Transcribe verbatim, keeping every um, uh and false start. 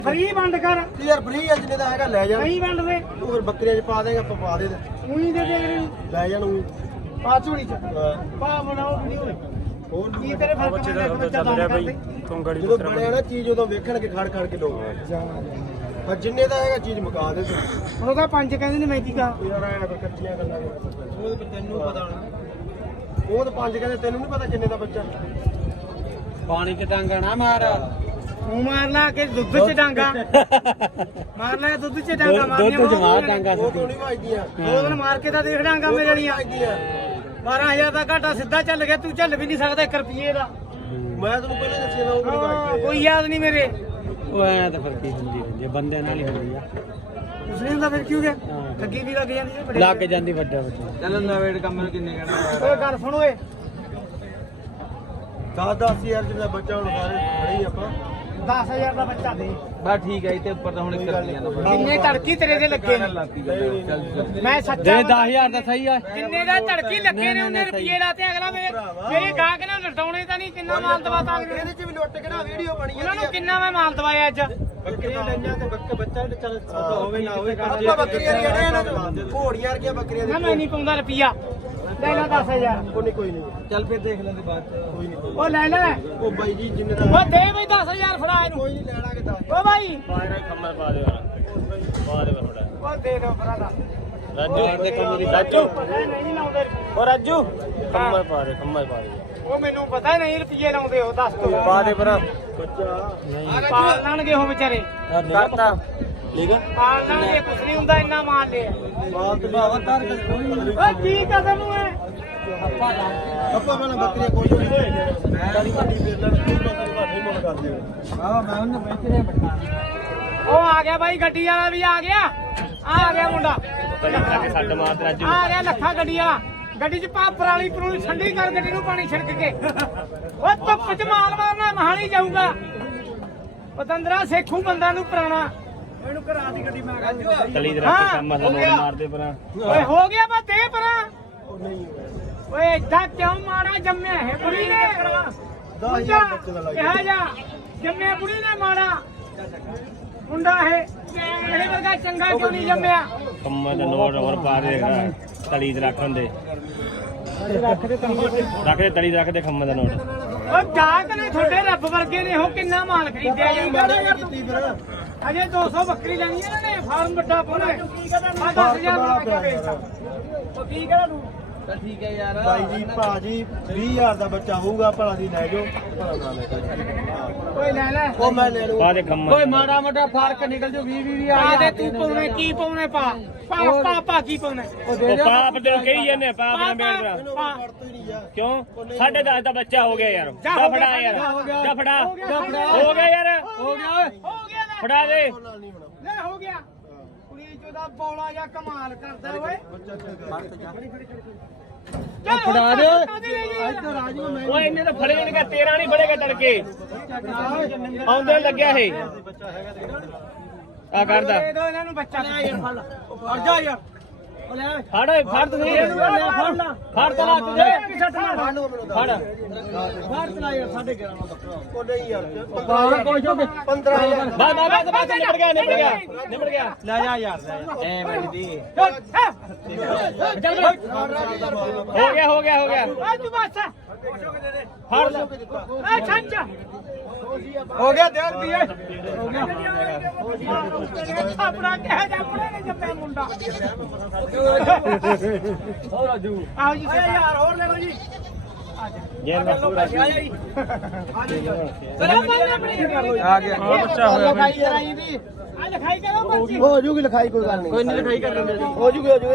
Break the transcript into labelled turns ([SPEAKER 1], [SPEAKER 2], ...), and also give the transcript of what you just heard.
[SPEAKER 1] Free ਵੰਡ ਕਰ
[SPEAKER 2] ਯਾਰ ਫਰੀ ਆ ਜਿੰਨੇ ਦਾ ਹੈਗਾ ਲੈ ਜਾ
[SPEAKER 1] ਨਹੀਂ ਵੰਡ ਦੇ
[SPEAKER 2] ਤੂੰ ਫਿਰ ਬੱਕਰੀਆਂ 'ਚ ਪਾ ਦੇਗਾ ਆਪਾਂ ਪਾ ਦੇ ਦੇ
[SPEAKER 1] ਉਹੀ ਦੇ ਦੇ
[SPEAKER 2] ਲੈ ਜਾਣ ਉਹੀ
[SPEAKER 1] ਪਾ ਝੋਲੀ ਚ ਪਾ ਬਣਾਓ ਵੀਡੀਓ
[SPEAKER 2] ਹੋਰ
[SPEAKER 1] ਕੀ ਤੇਰੇ ਫਰਕ ਪੈਂਦਾ ਇੱਕ ਬੱਚਾ ਦਾਨ ਕਰਦੇ
[SPEAKER 2] ਜਦੋਂ ਬਣਿਆ ਨਾ ਚੀਜ਼ ਉਦੋਂ ਵੇਖਣਗੇ ਖੜ ਖੜ ਕੇ ਲੋਕ ਪਰ ਜਿੰਨੇ ਦਾ ਹੈਗਾ ਚੀਜ਼ ਮੁਕਾ ਦੇ ਤੂੰ
[SPEAKER 1] ਹੁਣ ਉਹਦਾ ਪੰਜ ਕਹਿੰਦੇ ਨੇ ਮੈਂ ਕੀ ਕਹਾਂ
[SPEAKER 2] ਯਾਰ ਆਇਆ ਕੋਈ ਕੱਚੀਆਂ ਗੱਲਾਂ ਉਹ ਤੇ ਤੈਨੂੰ ਪਤਾ ਹੋਣਾ ਉਹ ਤਾਂ ਪੰਜ ਕਹਿੰਦੇ ਤੈਨੂੰ ਨਹੀਂ ਪਤਾ ਕਿੰਨੇ ਦਾ ਬੱਚਾ
[SPEAKER 3] ਪਾਣੀ ਚ ਡਾਂਗਾ ਨਾ ਮਾਰ
[SPEAKER 1] ਤੂੰ ਮਾਰ ਲਾ ਕੇ ਦੁੱਧ ਚ ਡਾਂਗਾ ਮਾਰ ਲੈ ਦੁੱਧ ਚ ਡਾਂਗਾ ਮਾਰਨੀਆਂ
[SPEAKER 3] ਦੁੱਧ ਚ ਮਾਰ ਡਾਂਗਾ
[SPEAKER 2] ਉਹ ਤੋਂ ਨਹੀਂ ਵੱਜਦੀਆਂ
[SPEAKER 1] ਦੋ ਦਿਨ ਮਾਰ ਕੇ ਤਾਂ ਦੇਖ ਡਾਂਗਾ ਮੇਰੇ ਵਾਲੀਆਂ
[SPEAKER 2] ਵੱਜਦੀਆਂ
[SPEAKER 1] ਬਾਰਾਂ ਹਜ਼ਾਰ ਦਾ ਘਾਟਾ ਸਿੱਧਾ ਚੱਲ ਗਿਆ ਤੂੰ ਚੱਲ ਵੀ ਨਹੀਂ ਸਕਦਾ ਇੱਕ ਰੁਪਈਏ ਦਾ
[SPEAKER 2] ਮੈਂ ਤੈਨੂੰ ਪਹਿਲਾਂ ਦੱਸਿਆ ਨਾ ਉਹ ਨਹੀਂ
[SPEAKER 1] ਹਾਂ,
[SPEAKER 2] ਵੱਜਦੀ
[SPEAKER 1] ਕੋਈ ਯਾਦ ਨਹੀਂ ਮੇਰੇ
[SPEAKER 3] ਉਹ ਐ ਤਾਂ ਫਿਰ ਕੀ ਹੁੰਦੀ ਹੁੰਦੀ ਆ, ਬੰਦਿਆਂ ਨਾਲ ਹੀ ਹੁੰਦੀ ਆ
[SPEAKER 1] ਉਸ ਨੇ ਹੁੰਦਾ ਫਿਰ ਕਿਉਂ ਗਿਆ
[SPEAKER 3] ਹਾਂ।
[SPEAKER 1] ਠੱਗੀ ਵੀ ਲੱਗ ਜਾਂਦੀ ਹੈ ਬੜੇ
[SPEAKER 3] ਲੱਗ ਕੇ ਜਾਂਦੀ ਵੱਡਾ ਬੱਚਾ
[SPEAKER 4] ਚੱਲ ਨਵੇੜ ਕੰਮ ਨੂੰ ਕਿੰਨੇ ਕਹਿਣਾ
[SPEAKER 1] ਓਏ ਗੱਲ ਸੁਣ ਓਏ
[SPEAKER 2] ਦਸ ਦਸ ਹਜ਼ਾਰ ਜਿਹਾ ਬੱਚਾ ਹੁਣ ਸਾਰੇ ਖੜੇ ਆਪਾਂ
[SPEAKER 1] ਦਸ ਹਜ਼ਾਰ ਦਾ ਬੱਚਾ ਦੇ
[SPEAKER 4] ਬਸ ਠੀਕ ਹੈ ਇੱਥੇ ਉੱਪਰ ਤਾਂ ਹੁਣ ਇੱਕ ਰੁਪਈਆ ਨਾ
[SPEAKER 1] ਕਿੰਨੇ ਧੜਕੀ ਤੇਰੇ ਦੇ ਲੱਗੇ ਨੇ ਮੈਂ ਸੱਚਾ
[SPEAKER 3] ਦੇ ਦਸ ਹਜ਼ਾਰ ਦਾ ਸਹੀ ਆ
[SPEAKER 1] ਕਿੰਨੇ ਦਾ ਧੜਕੀ ਲੱਗੇ ਨੇ ਉਹਨੇ ਰੁਪਏ ਲਾਤੇ ਅਗਲਾ ਮੇਰੇ ਮੇਰੇ ਗਾਹਕ ਨੇ ਲਟਾਉਣੇ ਤਾਂ ਨਹੀਂ ਕਿੰਨਾ ਮਾਲ ਦਵਾਤਾ ਅਗਲੇ
[SPEAKER 2] ਇਹਦੇ 'ਚ ਵੀ ਲੁੱਟ ਕੇ ਨਾ ਵੀਡੀਓ ਬਣੀ
[SPEAKER 1] ਉਹਨਾਂ ਨੂੰ ਕਿੰਨਾ ਮੈਂ ਮਾਲ ਦਵਾਇਆ ਅੱਜ
[SPEAKER 2] ਬੱਕਰੀਆਂ ਲਈਆਂ ਤੇ ਬੱਕਾ ਬੱਚਾ ਚੱਲ ਹੋਵੇ ਨਾ ਹੋਵੇ ਆਪਾਂ ਬੱਕਰੀਆਂ ਨਹੀਂ ਅੜੇ ਇਹਨਾਂ ਚ ਘੋੜੀਆਂ ਵਰਗੀਆਂ ਬੱਕਰੀਆਂ
[SPEAKER 1] ਨਾ ਮੈਂ ਨਹੀਂ ਪਾਉਂਦਾ ਰੁਪਿਆ ਲੈ ਲੈ ਦਸ ਹਜ਼ਾਰ
[SPEAKER 2] ਕੋਈ ਨਹੀਂ ਕੋਈ ਨਹੀਂ
[SPEAKER 4] ਚੱਲ ਫਿਰ ਦੇਖ ਲੈਂਦੇ ਬਾਅਦ ਚ
[SPEAKER 2] ਕੋਈ ਨਹੀਂ
[SPEAKER 1] ਉਹ ਲੈ ਲੈ
[SPEAKER 2] ਉਹ ਬਾਈ ਜੀ ਜਿੰਨੇ ਦਾ
[SPEAKER 1] ਉਹ ਦੇ ਬਈ ਦਸ ਹਜ਼ਾਰ ਫੜਾ ਇਹਨੂੰ
[SPEAKER 2] ਕੋਈ ਨਹੀਂ ਲੈਣਾ ਕਿ ਦੱਸ
[SPEAKER 1] ਓ ਭਾਈ
[SPEAKER 3] ਖੰਮਾ ਪਾ ਦੇ ਪਾ ਦੇ ਥੋੜਾ
[SPEAKER 1] ਉਹ ਦੇ ਦੋ ਭਰਾਦਾ
[SPEAKER 3] ਰਾਜੂ ਦੇ ਕੰਮ ਦੀ ਰਾਜੂ
[SPEAKER 1] ਨਹੀਂ ਲਾਉਂਦੇ
[SPEAKER 3] ਓ ਰਾਜੂ ਖੰਮਾ ਪਾ ਦੇ ਖੰਮਾ ਪਾ ਦੇ
[SPEAKER 1] ਉਹ ਮੈਨੂੰ ਪਤਾ ਨਹੀਂ ਰੁਪਏ ਲਾਉਂਦੇ ਉਹ ਦੱਸ ਦੋ
[SPEAKER 3] ਪਾ ਦੇ ਭਰਾ
[SPEAKER 2] ਬੱਚਾ
[SPEAKER 1] ਪਾਲ ਲੈਣਗੇ ਉਹ ਵਿਚਾਰੇ
[SPEAKER 3] ਕਰਤਾ ਠੀਕ ਆ
[SPEAKER 1] ਪਾਲ ਲੈਣਗੇ ਕੁਛ ਨਹੀਂ ਹੁੰਦਾ ਇੰਨਾ ਮਾਲ ਲਿਆ
[SPEAKER 2] ਮਾਲ ਤੇ ਬਾਵਤਾਰ
[SPEAKER 1] ਓਏ ਕੀ ਕਦਮ ਨੂੰ ਹੈ
[SPEAKER 2] ਆਪਾਂ ਬਣਾ ਬੱਕਰੀਆਂ ਕੋਈ ਨਹੀਂ ਕਾਲੀ ਕੱਟੀ ਫੇਰ ਲੈਣ ਕੋਈ ਬੱਕਰੀ ਬਾਤ ਨਹੀਂ ਮੁੱਲ ਕਰਦੇ
[SPEAKER 4] ਆਹ ਮੈਂ ਉਹਨੇ ਬੈਠੇ ਬੱਟਾ
[SPEAKER 1] ਉਹ ਆ ਗਿਆ ਬਾਈ ਗੱਡੀ ਵਾਲਾ ਵੀ ਆ ਗਿਆ ਆ ਆ ਗਿਆ ਮੁੰਡਾ
[SPEAKER 3] ਸੱਟ ਮਾਰ ਤੇ ਰਾਜੂ
[SPEAKER 1] ਆ ਗਿਆ ਲੱਖਾ ਗੱਡੀ ਵਾਲਾ ਗੱਡੀ 'ਚ ਪਾ ਪਰਾਲੀ ਪਰੂਲੀ ਠੰਡੀ ਕਰ ਗੱਡੀ ਨੂੰ ਪਾਣੀ ਛਿੜਕ ਕੇ ਉਹ ਧੁੱਪ 'ਚ ਮਾਲ ਮਾਰਨਾ ਮਹਾਲੀ ਜਾਊਗਾ ਪਤੰਦਰਾ ਸੇਖੂ ਬੰਦਾ ਨੂੰ ਪੁਰਾਣਾ ਇਹਨੂੰ ਕਰਾ ਦੀ ਗੱਡੀ ਮੈਂ
[SPEAKER 3] ਤਲੀ ਦੇ
[SPEAKER 1] ਹਾਂ,
[SPEAKER 3] ਰੱਖ ਖੰਮਾ
[SPEAKER 1] ਹੋ
[SPEAKER 3] ਦਾ
[SPEAKER 1] ਗਿਆ।
[SPEAKER 3] ਮਾਰ ਦੇ ਭਰਾ
[SPEAKER 1] ਓਏ ਹੋ ਗਿਆ ਬਾ ਦੇ ਪਰਾਂ
[SPEAKER 2] ਉਹ ਨਹੀਂ
[SPEAKER 1] ਓਏ ਏਦਾਂ ਕਿਉਂ ਮਾੜਾ ਜੰਮਿਆ ਹੈ ਬੁੜੀ ਨੇ
[SPEAKER 2] ਦਸ ਹਜ਼ਾਰ ਬੱਚੇ ਦਾ ਲੱਗ ਗਿਆ
[SPEAKER 1] ਕਿਹਾ ਜਾ ਜੰਮਿਆ ਬੁੜੀ ਨੇ ਮਾੜਾ ਮੁੰਡਾ ਹੈ ਇਹ ਵਰਗਾ ਚੰਗਾ ਕਿਉਂ ਨਹੀਂ ਜੰਮਿਆ
[SPEAKER 3] ਖੰਮਾ ਦਾ ਨੋਟ ਹੋਰ ਪਾ ਦੇ ਤਲੀ ਦੇ ਰੱਖ ਹੁੰਦੇ ਰੱਖ ਦੇ ਤਲੀ ਦੇ ਰੱਖ ਦੇ ਖੰਮਾ ਦਾ ਨੋਟ
[SPEAKER 1] ਉਹ ਗਾਹਕ ਨੇ ਤੁਹਾਡੇ ਰੱਬ ਵਰਗੇ ਨੇ ਉਹ ਕਿੰਨਾ ਮਾਲ ਖਰੀਦਿਆ ਜਾਂਦਾ ਯਾਰ
[SPEAKER 2] ਕੀਤੀ ਫਿਰ
[SPEAKER 1] ਅਜੇ ਦੋ ਸੌ ਬੱਕਰੀ ਲੈਣੀ ਇਹਨਾਂ ਨੇ ਫਾਰਮ ਵੱਡਾ ਪਾਉਣਾ ਆ ਦਸ ਹਜ਼ਾਰ ਦਾ ਬੱਚਾ ਵੇਚਦਾ ਉਹ ਕੀ ਕਰਾਂ ਤੂੰ
[SPEAKER 4] ਚੱਲ ਠੀਕ ਹੈ ਯਾਰ
[SPEAKER 2] ਬਾਈ ਜੀ ਭਾਜੀ ਵੀਹ ਹਜ਼ਾਰ ਦਾ ਬੱਚਾ ਹੋਊਗਾ ਭਲਾ ਦੀ ਲੈ ਜਾਓ ਭਲਾ ਨਾ ਲੈ ਜਾਓ
[SPEAKER 1] ਓਏ ਲੈ ਲੈ
[SPEAKER 2] ਉਹ ਮੈਂ ਲੈ ਲੂ
[SPEAKER 3] ਪਾ ਦੇ ਖੰਮਾ
[SPEAKER 4] ਕੋਈ ਮਾੜਾ ਮੋਟਾ ਫਰਕ ਨਿਕਲ ਜੂ ਵੀਹ ਵੀਹ
[SPEAKER 1] ਆ ਦੇ ਤੂੰ ਪਾਉਣੇ ਕੀ ਪਾਉਣੇ ਪਾ ਪਾ ਪਾ ਪਾ ਕੀ ਪਾਉਣੇ
[SPEAKER 4] ਉਹ ਦੇ
[SPEAKER 3] ਉਹ
[SPEAKER 4] ਦੇ
[SPEAKER 3] ਪਾਪ ਤੇ ਕਹੀ ਜਾਂਦੇ ਪਾਪ ਨਾ ਮੇਰ ਭਰਾ
[SPEAKER 2] ਮੈਨੂੰ
[SPEAKER 1] ਪਾ
[SPEAKER 2] ਪੜਤੋ ਹੀ ਨਹੀਂ ਯਾਰ
[SPEAKER 3] ਕਿਉਂ ਸਾਢੇ ਦਸ ਦਾ ਬੱਚਾ ਹੋ ਗਿਆ ਯਾਰ
[SPEAKER 1] ਜਾ
[SPEAKER 3] ਜਾ
[SPEAKER 1] ਹੋ
[SPEAKER 3] ਫੜਾ
[SPEAKER 1] ਗਿਆ,
[SPEAKER 3] ਯਾਰ
[SPEAKER 4] ਹੋ ਗਿਆ।
[SPEAKER 3] ਜਾ ਫੜਾ
[SPEAKER 1] ਹੋ ਗਿਆ,
[SPEAKER 4] ਫੜਾ।
[SPEAKER 3] ਹੋ ਗਿਆ ਯਾਰ
[SPEAKER 4] ਹੋ ਗਿਆ ਓਏ
[SPEAKER 1] ਹੋ ਗਿਆ ਲੈ
[SPEAKER 3] ਫੜਾ ਦੇ
[SPEAKER 2] ਨਾਲ ਨਹੀਂ ਹੋਣਾ
[SPEAKER 1] ਲੈ ਹੋ ਗਿਆ ਕੁੜੀ ਚੋਦਾ ਬੌਲਾ ਜਾਂ ਕਮਾਲ ਕਰਦਾ ਓਏ
[SPEAKER 2] ਬੱਚਾ ਚੰਗਾ
[SPEAKER 1] ਚੱਲ
[SPEAKER 4] ਫੜਾ ਦੇ ਓਏ।
[SPEAKER 2] ਇੱਧਰ ਆ ਜਾਓ ਮੈਂ
[SPEAKER 3] ਓਏ ਇਹਨੇ ਤਾਂ ਫੜੇ ਨਹੀਂ ਤੇਰਾ ਨਹੀਂ ਫੜੇਗਾ ਤੜਕੇ ਆਉਂਦੇ ਲੱਗਿਆ ਇਹ
[SPEAKER 2] ਬੱਚਾ ਹੈਗਾ ਤੇ
[SPEAKER 3] ਆ ਕਰਦਾ
[SPEAKER 1] ਦੇ ਦੋ ਇਹਨਾਂ ਨੂੰ ਬੱਚਾ ਲੈ ਯਾਰ ਫੜ ਫੜ ਜਾ ਯਾਰ ਉਹ ਲੈ
[SPEAKER 3] ਫੜ ਓਏ ਫੜ ਤੂੰ
[SPEAKER 1] ਫੜ ਲਾ
[SPEAKER 3] ਫੜ ਤਲਾ ਤੂੰ ਦੇ
[SPEAKER 1] ਛੱਡ ਮਾਰ
[SPEAKER 2] ਫੜ ਲਓ ਮੈਨੂੰ
[SPEAKER 3] ਫੜ
[SPEAKER 2] ਫੜ ਚਲਾ ਯਾਰ ਸਾਢੇ ਗਿਆਰਾਂ ਦਾ ਬੱਕਰਾ ਉਹ ਨਹੀਂ ਯਾਰ
[SPEAKER 4] ਬਾਹਰ ਕੋਈ ਜੋ
[SPEAKER 2] ਪੰਦਰਾਂ ਹਜ਼ਾਰ
[SPEAKER 3] ਬਸ ਬਸ ਬਸ ਬਸ ਨਿਬੜ ਗਿਆ ਨਿਬੜ ਗਿਆ ਨਿਬੜ ਗਿਆ
[SPEAKER 4] ਲੈ ਜਾ ਯਾਰ ਲੈ ਜਾ ਐ ਮੈਂ ਦੀ
[SPEAKER 1] ਚੱਲ
[SPEAKER 3] ਹੋ ਗਿਆ ਹੋ ਗਿਆ ਹੋ ਗਿਆ
[SPEAKER 1] ਓਏ ਤੂੰ ਬਸ
[SPEAKER 3] ਫੜ ਲੈ
[SPEAKER 1] ਏ ਛੱਡ
[SPEAKER 4] ਹੋ ਗਿਆ ਦੇ ਰੁਪਏ
[SPEAKER 1] ਹੋ ਗਿਆ ਆਪਣਾ ਕਹਿ ਜਾ ਆਪਣੇ ਨੇ ਜੰਮਿਆ ਮੁੰਡਾ
[SPEAKER 4] ਹੋ ਰਾਜੂ
[SPEAKER 1] ਆਓ ਜੀ ਯਾਰ ਹੋਰ ਲੈ ਲਓ ਜੀ
[SPEAKER 3] ਜੇਲ ਦਾ ਪੂਰਾ
[SPEAKER 4] ਆ ਗਿਆ
[SPEAKER 1] ਬੱਚਾ ਹੋਇਆ ਲਿਖਾਈ ਕਰਾਈ ਦੀ ਆ ਲਿਖਾਈ ਕਰੋ ਪਰਚੀ
[SPEAKER 2] ਹੋ ਜੂਗੀ ਲਿਖਾਈ ਕੋਈ ਗੱਲ ਨਹੀਂ
[SPEAKER 4] ਕੋਈ ਨਹੀਂ ਲਿਖਾਈ ਕਰ ਲੈਂਦੇ
[SPEAKER 2] ਹੋ ਜੂਗੀ ਹੋ ਜੂਗੀ